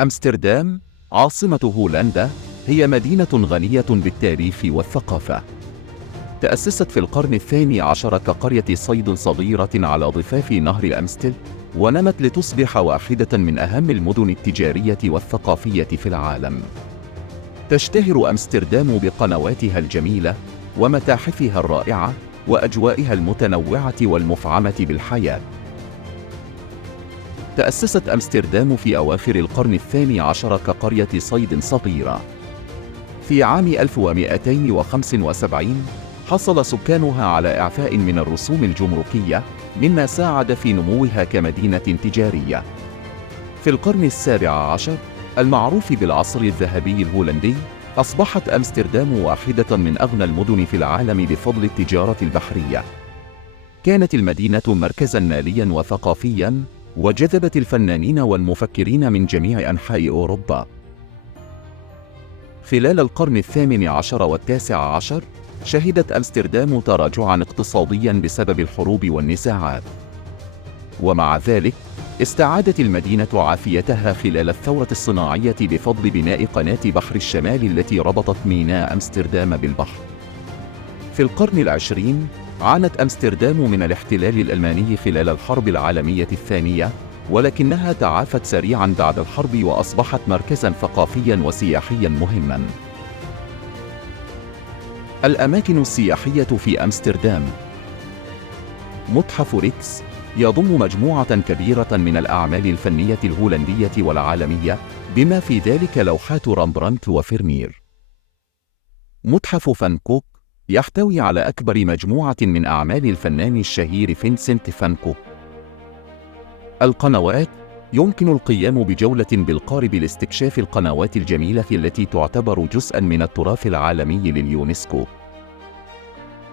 أمستردام عاصمة هولندا هي مدينة غنية بالتاريخ والثقافة. تأسست في القرن الثاني عشر كقرية صيد صغيرة على ضفاف نهر أمستل، ونمت لتصبح واحدة من أهم المدن التجارية والثقافية في العالم. تشتهر أمستردام بقنواتها الجميلة ومتاحفها الرائعة وأجوائها المتنوعة والمفعمة بالحياة. تأسست أمستردام في أواخر القرن الثاني عشر كقرية صيد صغيرة. في عام 1275 حصل سكانها على إعفاء من الرسوم الجمركية، مما ساعد في نموها كمدينة تجارية. في القرن السابع عشر المعروف بالعصر الذهبي الهولندي، أصبحت أمستردام واحدة من أغنى المدن في العالم بفضل التجارة البحرية. كانت المدينة مركزاً مالياً وثقافياً، وجذبت الفنانين والمفكرين من جميع أنحاء أوروبا. خلال القرن الثامن عشر والتاسع عشر شهدت أمستردام تراجعاً اقتصادياً بسبب الحروب والنزاعات، ومع ذلك استعادت المدينة عافيتها خلال الثورة الصناعية بفضل بناء قناة بحر الشمال التي ربطت ميناء أمستردام بالبحر. في القرن العشرين عانت أمستردام من الاحتلال الألماني خلال الحرب العالمية الثانية، ولكنها تعافت سريعاً بعد الحرب وأصبحت مركزاً ثقافياً وسياحياً مهماً. الأماكن السياحية في أمستردام: متحف ريكس يضم مجموعة كبيرة من الأعمال الفنية الهولندية والعالمية، بما في ذلك لوحات رامبرانت وفيرمير. متحف فان كوك يحتوي على أكبر مجموعة من أعمال الفنان الشهير فينسنت فان كوك. القنوات: يمكن القيام بجولة بالقارب لاستكشاف القنوات الجميلة التي تعتبر جزءاً من التراث العالمي لليونسكو.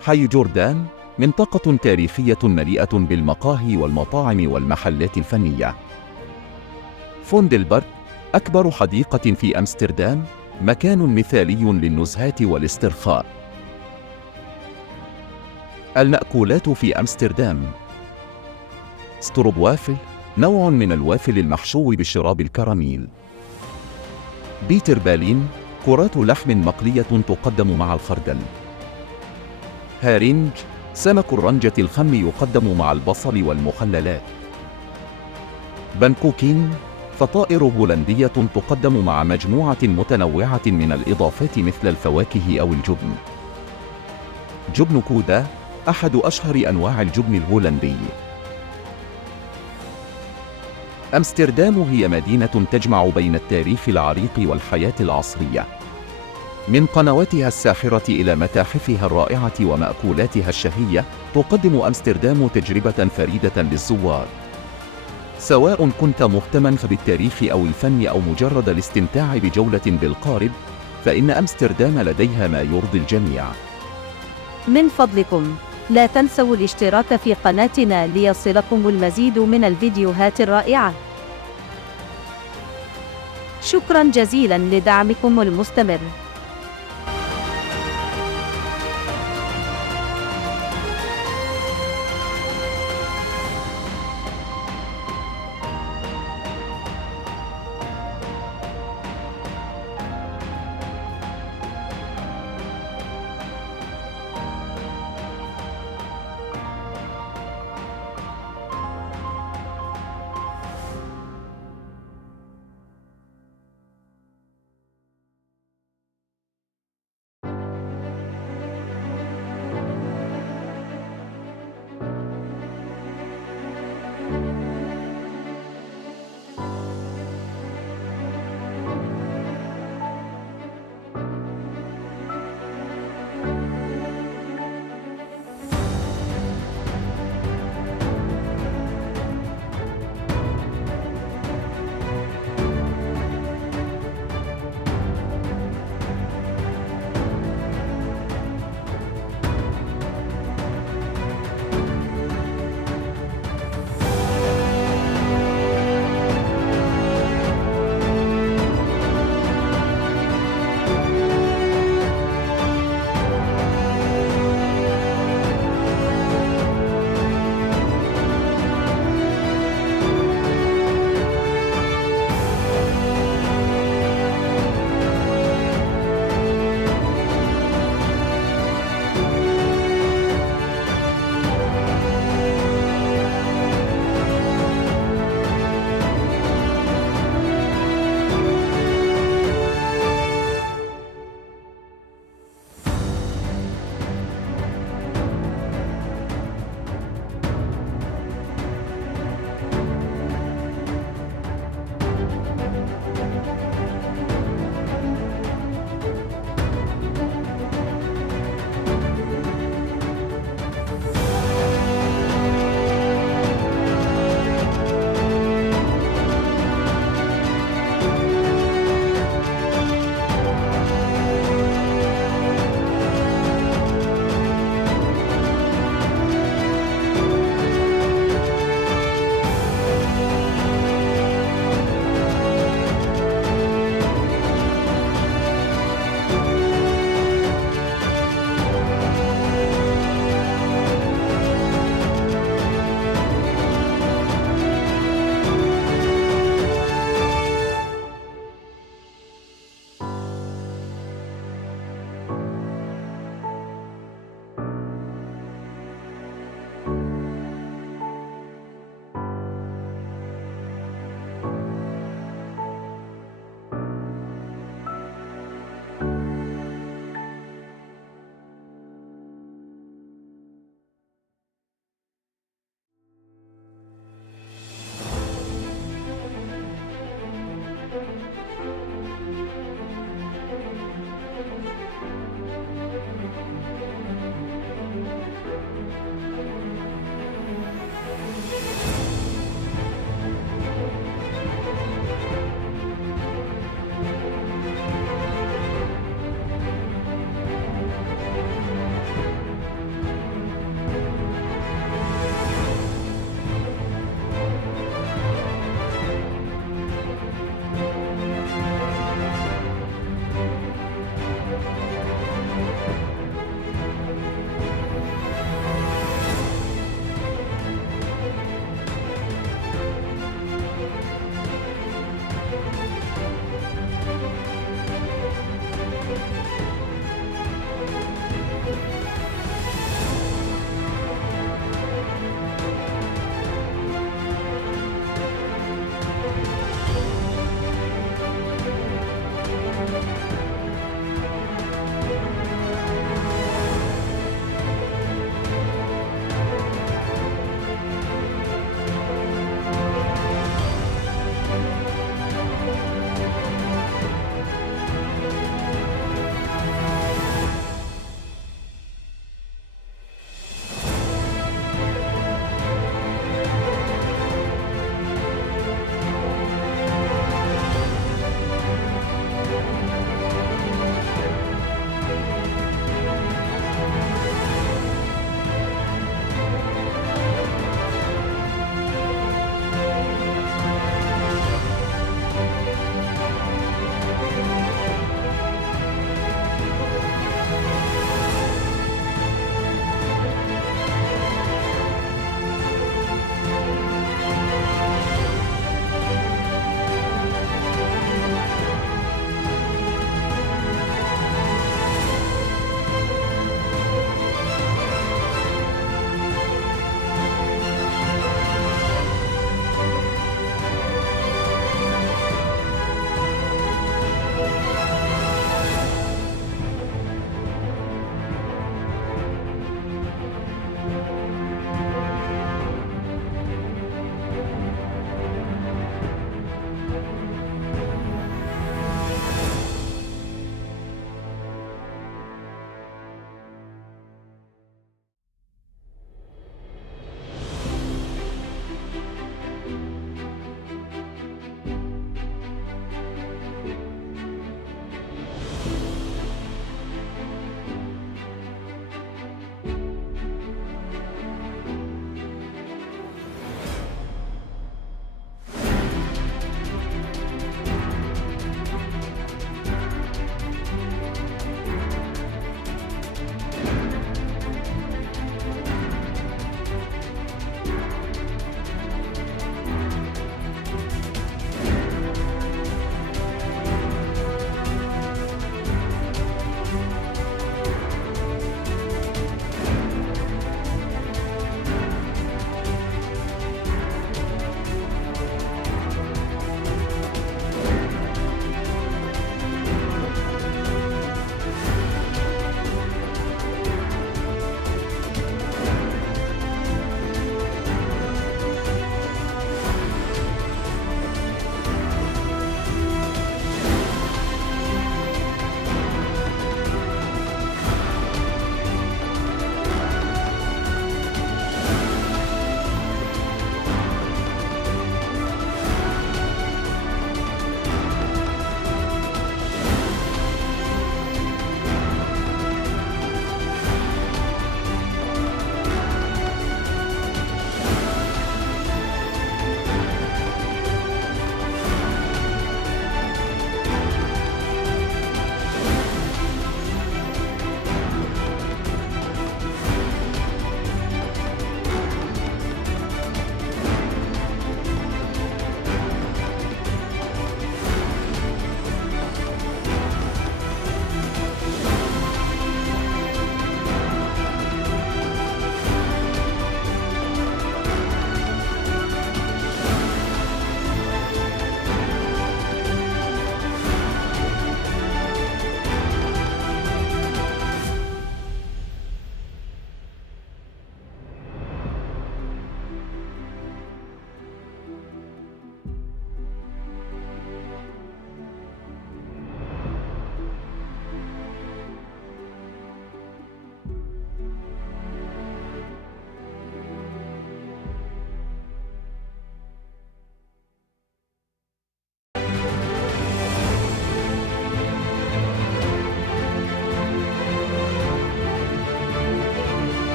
حي جوردان منطقة تاريخية مليئة بالمقاهي والمطاعم والمحلات الفنية. فوندلبرغ أكبر حديقة في أمستردام، مكان مثالي للنزهات والاسترخاء. المأكولات في أمستردام: ستروبوافل، نوع من الوافل المحشو بالشراب الكراميل. بيتر بالين، كرات لحم مقلية تقدم مع الخردل. هارينج، سمك الرنجة الخام يقدم مع البصل والمخللات. بانكوكين، فطائر هولندية تقدم مع مجموعة متنوعة من الإضافات مثل الفواكه أو الجبن. جبن كودا، أحد أشهر أنواع الجبن الهولندي. أمستردام هي مدينة تجمع بين التاريخ العريق والحياة العصرية. من قنواتها الساحرة إلى متاحفها الرائعة ومأكولاتها الشهية، تقدم أمستردام تجربة فريدة للزوار. سواء كنت مهتماً بالتاريخ أو الفن أو مجرد الاستمتاع بجولة بالقارب، فإن أمستردام لديها ما يرضي الجميع. من فضلكم لا تنسوا الاشتراك في قناتنا ليصلكم المزيد من الفيديوهات الرائعة. شكراً جزيلاً لدعمكم المستمر.